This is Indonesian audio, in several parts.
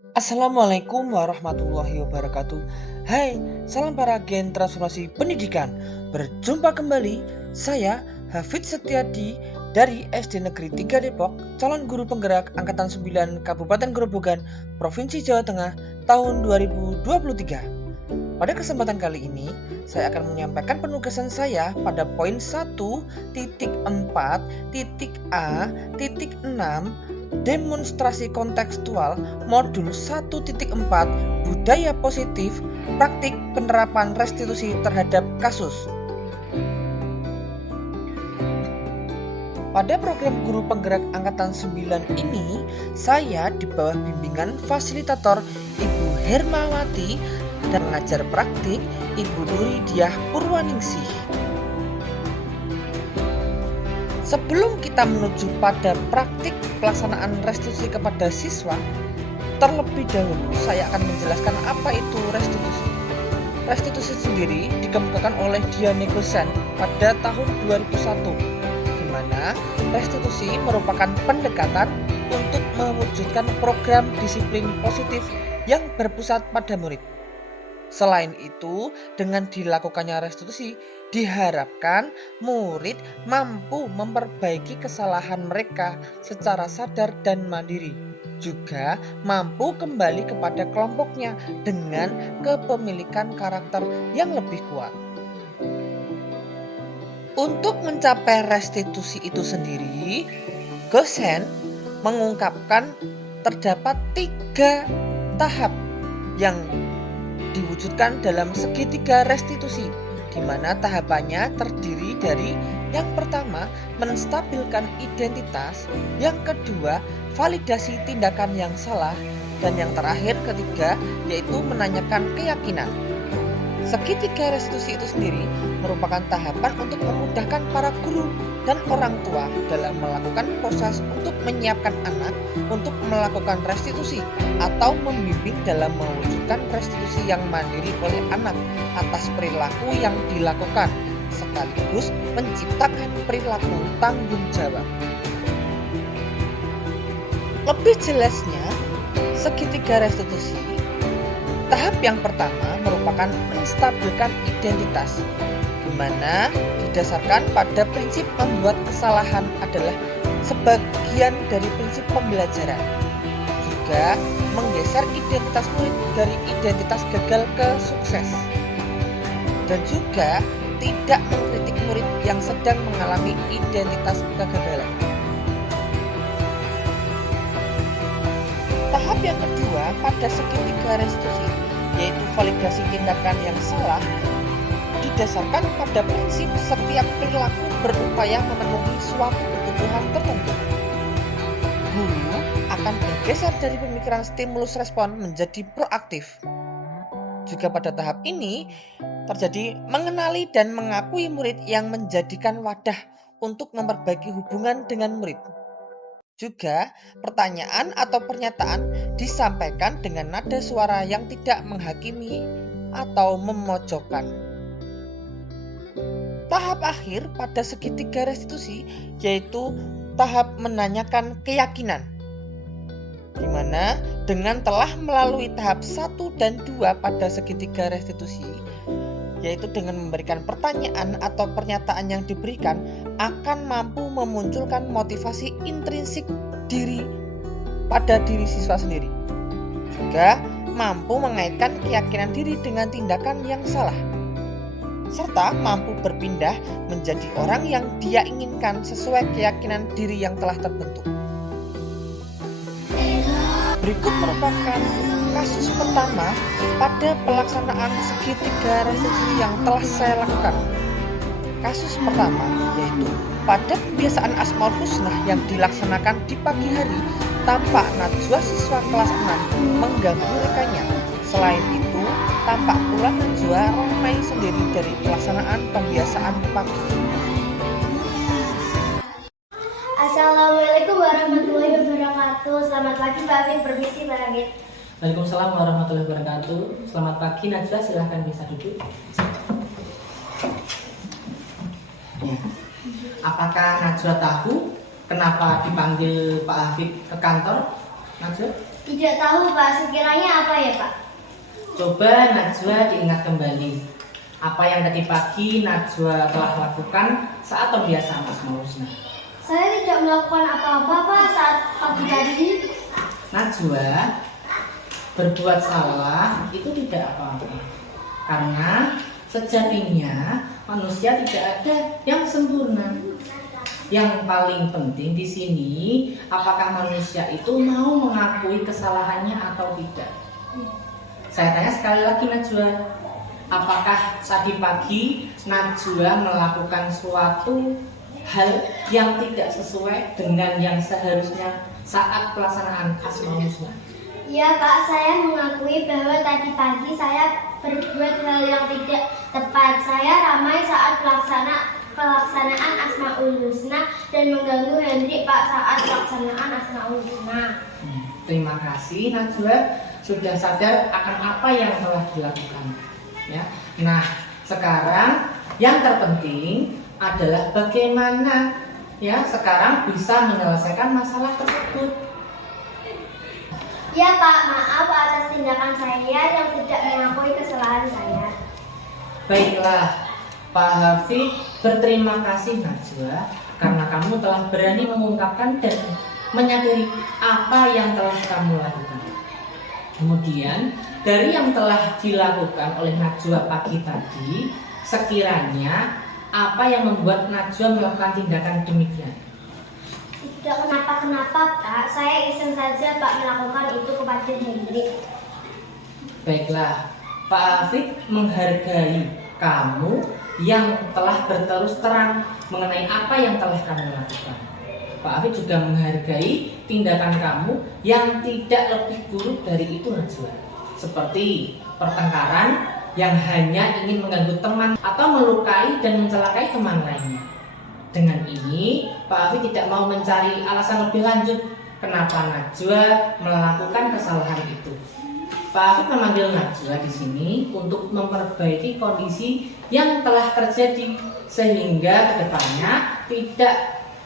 Assalamualaikum warahmatullahi wabarakatuh. Hai, salam para gen transformasi pendidikan. Berjumpa kembali, saya Hafid Setiadi dari SD Negeri 3 Depok, calon guru penggerak Angkatan 9 Kabupaten Grobogan, Provinsi Jawa Tengah, tahun 2023. Pada kesempatan kali ini, saya akan menyampaikan penugasan saya pada poin 1.4.A.6 demonstrasi kontekstual modul 1.4 budaya positif praktik penerapan restitusi terhadap kasus. Pada program guru penggerak angkatan 9 ini, saya di bawah bimbingan fasilitator Ibu Hermawati dan pengajar praktik Ibu Nuridiah Purwaningsih. Sebelum kita menuju pada praktik pelaksanaan restitusi kepada siswa, terlebih dahulu saya akan menjelaskan apa itu restitusi. Restitusi sendiri dikemukakan oleh Diane Gosen pada tahun 2001, di mana restitusi merupakan pendekatan untuk mewujudkan program disiplin positif yang berpusat pada murid. Selain itu, dengan dilakukannya restitusi, diharapkan murid mampu memperbaiki kesalahan mereka secara sadar dan mandiri, juga mampu kembali kepada kelompoknya dengan kepemilikan karakter yang lebih kuat. Untuk mencapai restitusi itu sendiri, Gosen mengungkapkan terdapat 3 tahap yang diwujudkan dalam segitiga restitusi, di mana tahapannya terdiri dari yang pertama, menstabilkan identitas, yang kedua, validasi tindakan yang salah, dan yang terakhir ketiga, yaitu menanyakan keyakinan. Segitiga restitusi itu sendiri merupakan tahapan untuk memudahkan para guru dan orang tua dalam melakukan proses untuk menyiapkan anak untuk melakukan restitusi atau membimbing dalam mewujudkan restitusi yang mandiri oleh anak atas perilaku yang dilakukan, sekaligus menciptakan perilaku tanggung jawab. Lebih jelasnya, segitiga restitusi tahap yang pertama merupakan menstabilkan identitas, di mana didasarkan pada prinsip membuat kesalahan adalah sebagian dari prinsip pembelajaran. Juga menggeser identitas murid dari identitas gagal ke sukses. Dan juga tidak mengkritik murid yang sedang mengalami identitas kegagalan. Tahap yang kedua pada segitiga restitusi, yaitu validasi tindakan yang salah, didasarkan pada prinsip setiap perilaku berupaya memenuhi suatu kebutuhan tertentu. Guru akan bergeser dari pemikiran stimulus respon menjadi proaktif. Juga pada tahap ini terjadi mengenali dan mengakui murid yang menjadikan wadah untuk memperbaiki hubungan dengan murid. Juga pertanyaan atau pernyataan disampaikan dengan nada suara yang tidak menghakimi atau memojokkan. Tahap akhir pada segitiga restitusi yaitu tahap menanyakan keyakinan, di mana dengan telah melalui tahap 1 dan 2 pada segitiga restitusi, yaitu dengan memberikan pertanyaan atau pernyataan yang diberikan akan mampu memunculkan motivasi intrinsik diri pada diri siswa sendiri. Juga mampu mengaitkan keyakinan diri dengan tindakan yang salah, serta mampu berpindah menjadi orang yang dia inginkan sesuai keyakinan diri yang telah terbentuk. Berikut merupakan kasus pertama pada pelaksanaan segitiga restitusi yang telah saya lakukan. Kasus pertama yaitu pada kebiasaan Asmaul Husnah yang dilaksanakan di pagi hari, tampak najwa siswa kelas 6 mengganggu rekannya. Selain itu, tampak pula najwa ramai sendiri dari pelaksanaan pembiasaan pagi. Assalamualaikum warahmatullahi wabarakatuh. Selamat pagi Pak Afif, permisi Pak Afif. Waalaikumsalam warahmatullahi wabarakatuh. Selamat pagi Najwa, silahkan bisa duduk. Ya. Apakah Najwa tahu kenapa dipanggil Pak Afif ke kantor, Najwa? Tidak tahu Pak, sekiranya apa ya Pak? Coba Najwa diingat kembali. Apa yang tadi pagi Najwa telah lakukan saat pembiasaan Asmaul Husna? Saya tidak melakukan apa-apa Pak saat pagi tadi. Najwa berbuat salah itu tidak apa-apa. Karena sejatinya manusia tidak ada yang sempurna. Yang paling penting di sini, apakah manusia itu mau mengakui kesalahannya atau tidak? Saya tanya sekali lagi Najwa, apakah tadi pagi Najwa melakukan suatu hal yang tidak sesuai dengan yang seharusnya saat pelaksanaan Asmaul Husna? Ya Pak, saya mengakui bahwa tadi pagi saya berbuat hal yang tidak tepat. Saya ramai saat pelaksanaan Asmaul Husna dan mengganggu Hendrik Pak saat pelaksanaan Asmaul Husna. Terima kasih Najwa sudah sadar akan apa yang telah dilakukan. Ya. Nah, sekarang yang terpenting adalah bagaimana ya sekarang bisa menyelesaikan masalah tersebut. Ya Pak, maaf atas tindakan saya yang tidak mengakui kesalahan saya. Baiklah, Pak Hafid berterima kasih Najwa karena kamu telah berani mengungkapkan dan menyadari apa yang telah kamu lakukan. Kemudian dari yang telah dilakukan oleh Najwa pagi tadi, sekiranya apa yang membuat Najwa melakukan tindakan demikian? Tidak kenapa-kenapa Pak, saya iseng saja Pak melakukan itu kepada Hendrik. Baiklah, Pak Hafid menghargai kamu yang telah berterus terang mengenai apa yang telah kamu lakukan. Pak Hafid juga menghargai tindakan kamu yang tidak lebih buruk dari itu Najwa. Seperti pertengkaran yang hanya ingin mengganggu teman atau melukai dan mencelakai teman lainnya. Dengan ini, Pak Hafid tidak mau mencari alasan lebih lanjut kenapa Najwa melakukan kesalahan itu. Pak Hafid memanggil Najwa di sini untuk memperbaiki kondisi yang telah terjadi sehingga kedepannya tidak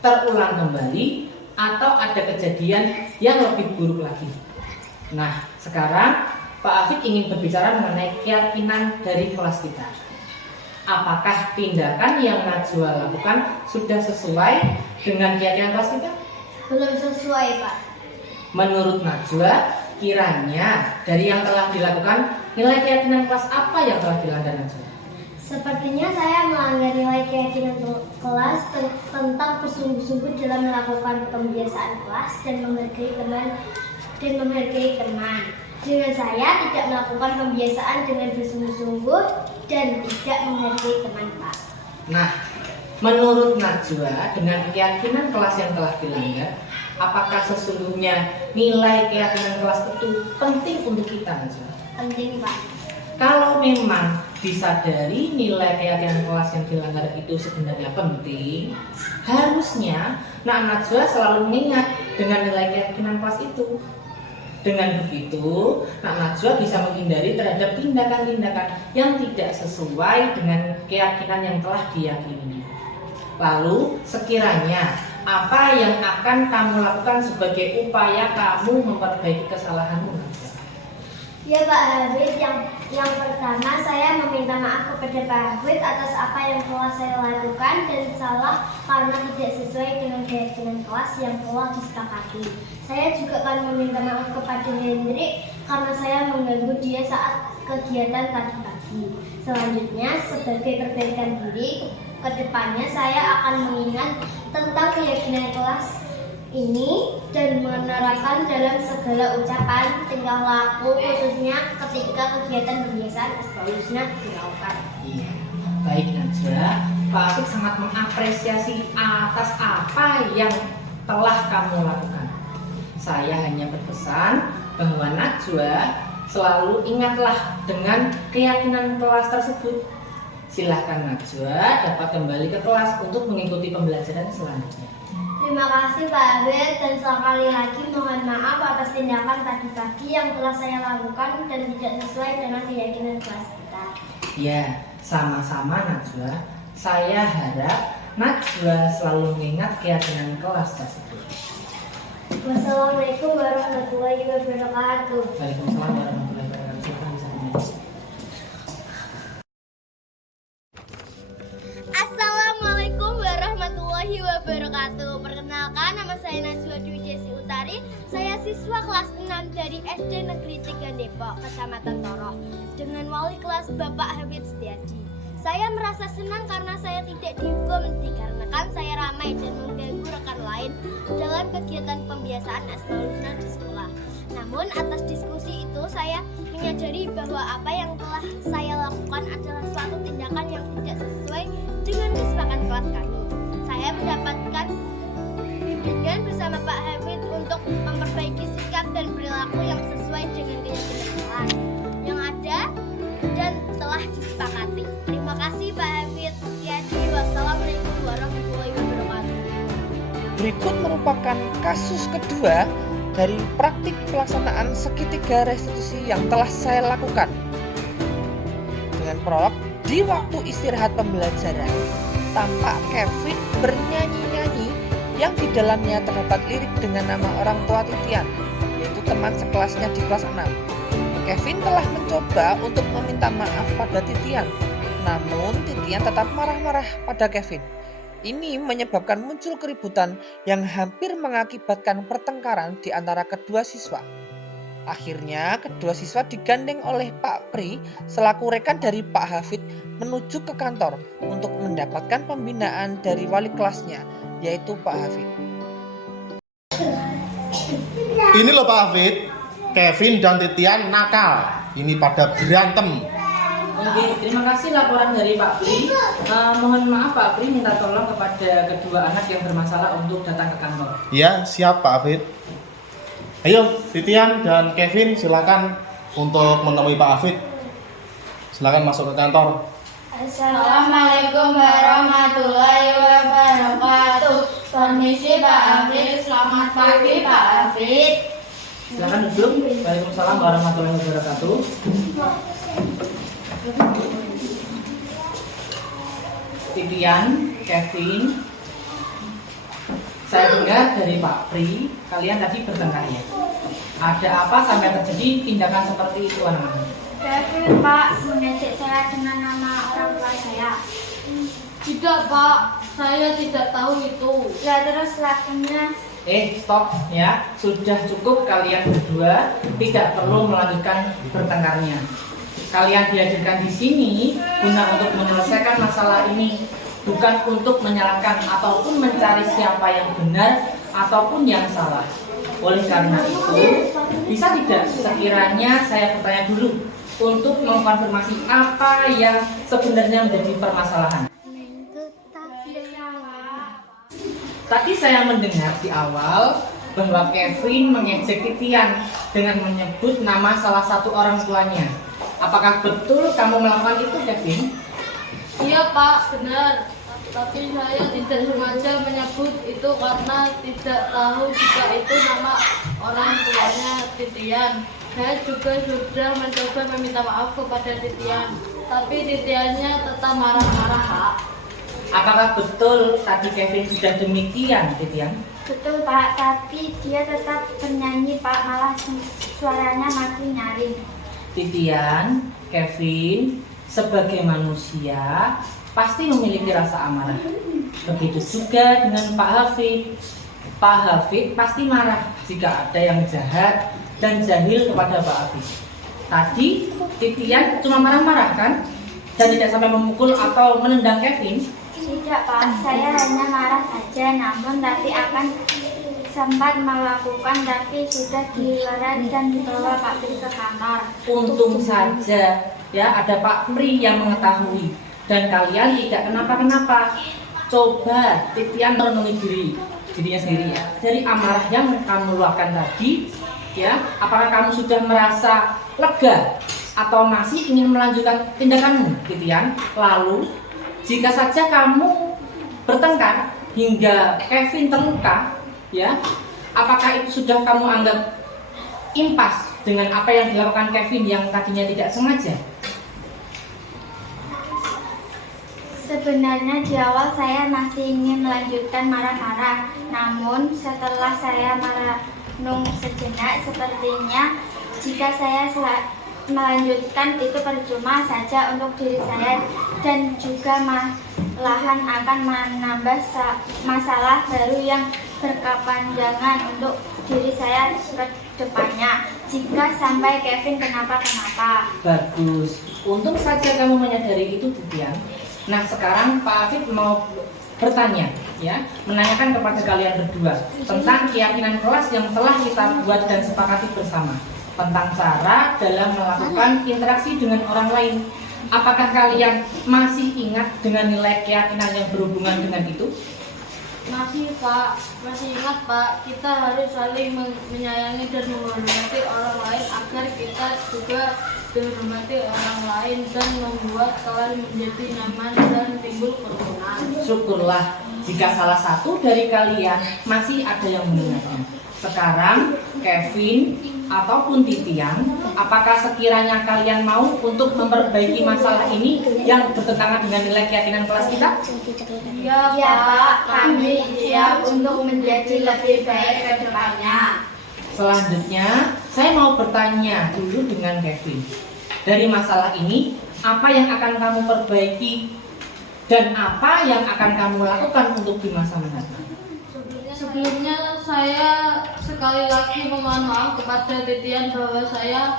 terulang kembali atau ada kejadian yang lebih buruk lagi. Nah, sekarang Pak Hafid ingin berbicara mengenai keyakinan dari kelas kita. Apakah tindakan yang Najwa lakukan sudah sesuai dengan keyakinan kelas kita? Belum sesuai Pak. Menurut Najwa, kiranya dari yang telah dilakukan, nilai keyakinan kelas apa yang telah dilanggar Najwa? Sepertinya saya melanggar nilai keyakinan kelas tentang bersungguh-sungguh dalam melakukan pembiasaan kelas dan menghargai teman. Dengan saya tidak melakukan pembiasaan dengan bersungguh-sungguh dan tidak menghargai teman Pak. Nah, menurut Najwa dengan keyakinan kelas yang telah dilanggar, apakah sesungguhnya nilai keyakinan kelas itu penting untuk kita Najwa? Penting Pak. Kalau memang disadari nilai keyakinan kelas yang dilanggar itu sebenarnya penting, harusnya Najwa selalu mengingat dengan nilai keyakinan kelas itu. Dengan begitu, Najwa bisa menghindari terhadap tindakan-tindakan yang tidak sesuai dengan keyakinan yang telah diyakini. Lalu, sekiranya apa yang akan kamu lakukan sebagai upaya kamu memperbaiki kesalahanmu? Ya Pak Hafid, yang pertama saya meminta maaf kepada Pak Hafid atas apa yang telah saya lakukan dan salah karena tidak sesuai dengan keyakinan kelas yang telah disepakati. Saya juga akan meminta maaf kepada Hendrik karena saya mengganggu dia saat kegiatan tadi pagi. Selanjutnya, sebagai perbaikan diri, kedepannya saya akan mengingat tentang keyakinan kelas ini dan menerapkan dalam segala ucapan, tingkah laku, khususnya ketika kegiatan pembiasaan Asmaul Husna dilakukan. Iya, baik Najwa. Pak Hafid sangat mengapresiasi atas apa yang telah kamu lakukan. Saya hanya berpesan bahwa Najwa selalu ingatlah dengan keyakinan kelas tersebut. Silahkan Najwa dapat kembali ke kelas untuk mengikuti pembelajaran selanjutnya. Terima kasih Pak Hafid dan sekali lagi mohon maaf atas tindakan tadi pagi yang telah saya lakukan dan tidak sesuai dengan keyakinan kelas kita. Ya, sama-sama Najwa. Saya harap Najwa selalu mengingat keyakinan kelas tersebut. Wassalamualaikum warahmatullahi wabarakatuh. Waalaikumsalam warahmatullahi wabarakatuh. Silakan bisa dimulai. Assalamualaikum warahmatullahi wabarakatuh. Perkenalkan, nama saya Najwa Dwi Desi Utari. Saya siswa kelas 6 dari SD Negeri 3 Depok, Kecamatan Toroh, dengan wali kelas Bapak Hafid Setiadi. Saya merasa senang karena saya tidak dihukum dikarenakan saya ramai dan mengganggu rekan lain dalam kegiatan pembiasaan Asmaul Husna di sekolah. Namun atas diskusi itu saya menyadari bahwa apa yang telah saya lakukan adalah suatu tindakan yang tidak sesuai dengan kesepakatan kelas kami. Saya mendapatkan bimbingan bersama Pak Hafid untuk memperbaiki sikap dan perilaku yang sesuai dengan keyakinan kelas yang ada dan telah disepakati. Terima kasih Pak Hafid Setiadi. Wassalamualaikum warahmatullahi wabarakatuh. Berikut merupakan kasus kedua dari praktik pelaksanaan segitiga restitusi yang telah saya lakukan. Dengan prolog, di waktu istirahat pembelajaran, tampak Kevin bernyanyi-nyanyi yang di dalamnya terdapat lirik dengan nama orang tua Titian, yaitu teman sekelasnya di kelas 6. Kevin telah mencoba untuk meminta maaf pada Titian, namun Titian tetap marah-marah pada Kevin. Ini menyebabkan muncul keributan yang hampir mengakibatkan pertengkaran di antara kedua siswa. Akhirnya, kedua siswa digandeng oleh Pak Pri selaku rekan dari Pak Hafid menuju ke kantor untuk mendapatkan pembinaan dari wali kelasnya, yaitu Pak Hafid. Ini loh Pak Hafid, Kevin dan Titian nakal. Ini pada berantem. Oke, terima kasih laporan dari Pak Pri. Mohon maaf Pak Pri, minta tolong kepada kedua anak yang bermasalah untuk datang ke kantor. Ya, siap Pak Hafid. Ayo, Titian dan Kevin silakan untuk menemui Pak Hafid. Silakan masuk ke kantor. Assalamualaikum warahmatullahi wabarakatuh. Permisi Pak Hafid, selamat pagi Pak Hafid. Silakan duduk. Waalaikumsalam warahmatullahi wabarakatuh. Titian, Kevin, saya dengar dari Pak Pri, kalian tadi bertengkar ya? Ada apa sampai terjadi tindakan seperti itu anak-anak? Kevin Pak mengejek saya dengan nama orang tua saya. Tidak Pak, saya tidak tahu itu. Ya terus lakunya. Stop ya, sudah cukup kalian berdua, tidak perlu melanjutkan bertengkarnya. Kalian dihadirkan di sini guna untuk menyelesaikan masalah ini, bukan untuk menyalahkan ataupun mencari siapa yang benar ataupun yang salah. Oleh karena itu, bisa tidak sekiranya saya bertanya dulu untuk mengkonfirmasi apa yang sebenarnya menjadi permasalahan. Tadi saya mendengar di awal bahwa Kevin mengejek Titian dengan menyebut nama salah satu orang tuanya. Apakah betul kamu melakukan itu, Kevin? Iya Pak, benar. Tapi saya tidak sengaja menyebut itu karena tidak tahu jika itu nama orang tuanya Titian. Saya juga sudah mencoba meminta maaf kepada Titian, tapi Titiannya tetap marah-marah Pak. Apakah betul tadi Kevin sudah demikian, Titian? Betul Pak, tapi dia tetap bernyanyi Pak, malah suaranya makin nyaring. Titian, Kevin, sebagai manusia pasti memiliki rasa amarah. Begitu juga dengan Pak Hafid. Pak Hafid pasti marah jika ada yang jahat dan jahil kepada Pak Hafid. Tadi Titian cuma marah-marah kan? Dan tidak sampai memukul atau menendang Kevin? Tidak Pak, saya hanya marah saja, namun tadi akan sempat melakukan tapi sudah dilarang dan dibawa Pak Pri ke kantor. Untung saja ya ada Pak Pri yang mengetahui dan kalian tidak kenapa-kenapa. Coba Titian merenungi dirinya sendiri ya. Dari amarah yang kamu luapkan tadi ya, apakah kamu sudah merasa lega atau masih ingin melanjutkan tindakanmu, Titian? Lalu jika saja kamu bertengkar hingga Kevin terluka, ya, apakah itu sudah kamu anggap impas dengan apa yang dilakukan Kevin yang tadinya tidak sengaja? Sebenarnya di awal saya masih ingin melanjutkan marah-marah, namun setelah saya merenung sejenak, sepertinya jika saya melanjutkan itu percuma saja untuk diri saya dan juga malahan akan menambah masalah baru yang berkepanjangan untuk diri saya ke depannya jika sampai Kevin kenapa-kenapa. Bagus. Untung saja kamu menyadari itu, Titian. Nah, sekarang Pak Afif mau bertanya, ya, menanyakan kepada kalian berdua tentang keyakinan kelas yang telah kita buat dan sepakati bersama tentang cara dalam melakukan interaksi dengan orang lain. Apakah kalian masih ingat dengan nilai keyakinan yang berhubungan dengan itu? Masih Pak, masih ingat Pak, kita harus saling menyayangi dan menghormati orang lain agar kita juga dihormati orang lain dan membuat kalian menjadi nyaman dan timbul kerukunan. Syukurlah jika salah satu dari kalian masih ada yang mengingatnya. Sekarang Kevin ataupun Titian, apakah sekiranya kalian mau untuk memperbaiki masalah ini yang bertentangan dengan nilai keyakinan kelas kita? Ya Pak, kami siap untuk menjadi lebih baik ke depannya. Selanjutnya, saya mau bertanya dulu dengan Kevin. Dari masalah ini, apa yang akan kamu perbaiki dan apa yang akan kamu lakukan untuk di masa mendatang? Sebelumnya saya sekali lagi memohon maaf kepada Titian bahwa saya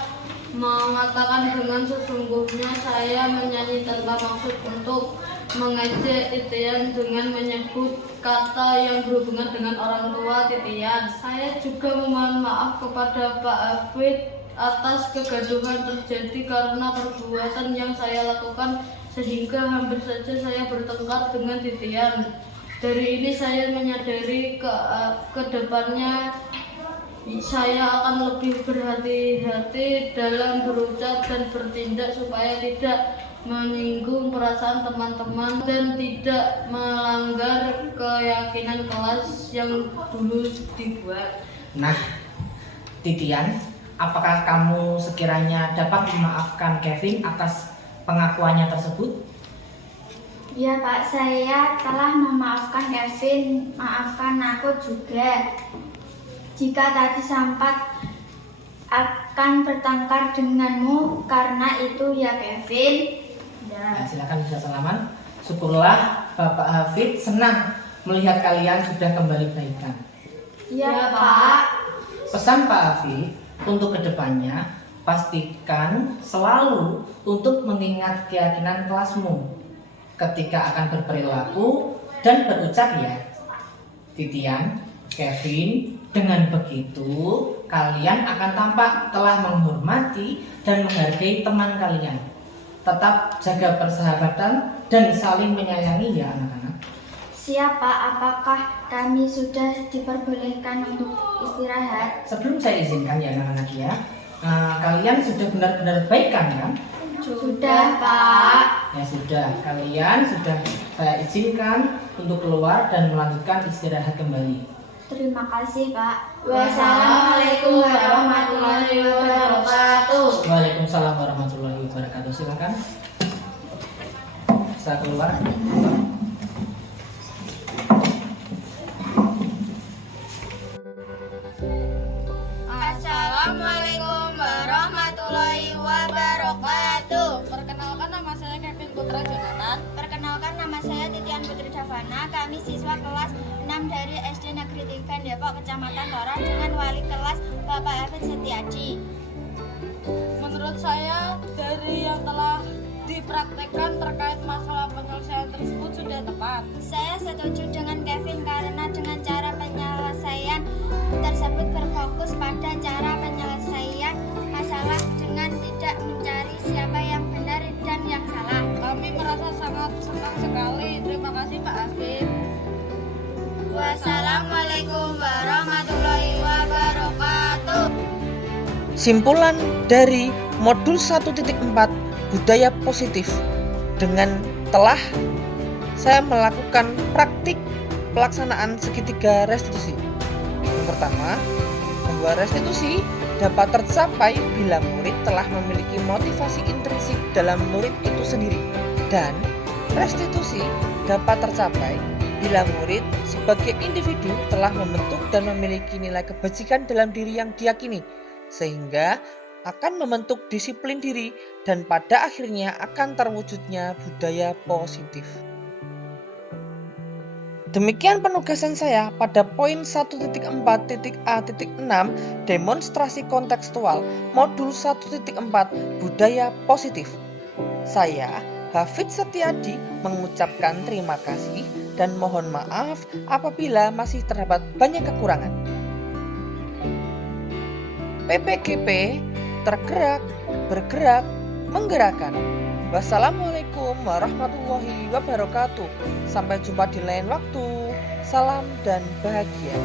mengatakan dengan sesungguhnya saya menyanyi tanpa maksud untuk mengejek Titian dengan menyebut kata yang berhubungan dengan orang tua Titian. Saya juga memohon maaf kepada Pak Afid atas kegaduhan terjadi karena perbuatan yang saya lakukan sehingga hampir saja saya bertengkar dengan Titian. Dari ini saya menyadari ke depannya saya akan lebih berhati-hati dalam berucap dan bertindak supaya tidak menyinggung perasaan teman-teman dan tidak melanggar keyakinan kelas yang dulu dibuat. Nah, Titian, apakah kamu sekiranya dapat memaafkan Kevin atas pengakuannya tersebut? Ya Pak, saya telah memaafkan Kevin, maafkan aku juga. Jika tadi sempat akan bertengkar denganmu karena itu ya Kevin. Nah, silakan bisa salaman. Syukurlah Bapak Hafid senang melihat kalian sudah kembali baikan. Ya Pak. Pesan Pak Hafid untuk kedepannya, pastikan selalu untuk mengingat keyakinan kelasmu ketika akan berperilaku dan berucap ya. Titian, Kevin, dengan begitu kalian akan tampak telah menghormati dan menghargai teman kalian. Tetap jaga persahabatan dan saling menyayangi ya anak-anak. Siap Pak, apakah kami sudah diperbolehkan untuk istirahat? Sebelum saya izinkan ya anak-anak ya, kalian sudah benar-benar baikan kan? Sudah Pak. Ya sudah, kalian sudah saya izinkan untuk keluar dan melanjutkan istirahat kembali. Terima kasih Pak. Wassalamualaikum warahmatullahi wabarakatuh. Waalaikumsalam warahmatullahi wabarakatuh. Silakan. Bisa keluar. Assalamualaikum warahmatullahi wabarakatuh. Perkenalkan nama saya Kevin Putra Jonathan. Perkenalkan nama saya Titian Putri Davana. Kami siswa kelas 6 dari SD Negeri 3 Depok, Kecamatan Lorong dengan wali kelas Bapak Afid Setiaji. Menurut saya dari yang telah dipraktekkan terkait masalah penyelesaian tersebut sudah tepat. Saya setuju dengan Kevin karena dengan cara penyelesaian tersebut berfokus pada cara penyelesaian masalah dengan tidak mencari siapa yang benar dan yang salah. Kami merasa sangat senang sekali. Terima kasih Pak Afif. Wassalamualaikum warahmatullahi wabarakatuh. Simpulan dari modul 1.4 budaya positif, dengan telah saya melakukan praktik pelaksanaan segitiga restitusi. Yang pertama, bahwa restitusi dapat tercapai bila murid telah memiliki motivasi intrinsik dalam murid itu sendiri dan Restitusi dapat tercapai bila murid sebagai individu telah membentuk dan memiliki nilai kebajikan dalam diri yang diyakini, sehingga akan membentuk disiplin diri dan pada akhirnya akan terwujudnya budaya positif. Demikian penugasan saya pada poin 1.4.A.6 demonstrasi kontekstual modul 1.4 budaya positif. Saya, Hafid Setiadi, mengucapkan terima kasih dan mohon maaf apabila masih terdapat banyak kekurangan. PPGP tergerak, bergerak, menggerakkan. Wassalamualaikum warahmatullahi wabarakatuh. Sampai jumpa di lain waktu. Salam dan bahagia.